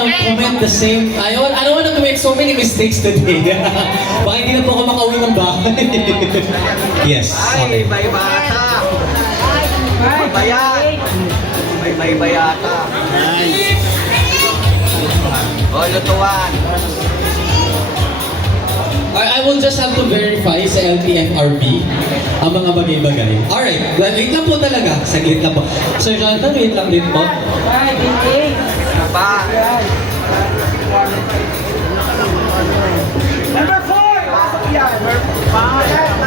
wanna commit the same, I don't wanna commit so many mistakes today. Baka hindi na po ako makauwi ng bahay. Yes, Ay, okay. may bata. Bayat. May bayata. O, lutuan. I will just have to verify sa LTFRB ang mga bagay-bagay. Alright, wait lang po talaga. Saglit lang po. Sir Jonathan, wait lang din po. Ba? Number 4! Pasok yan!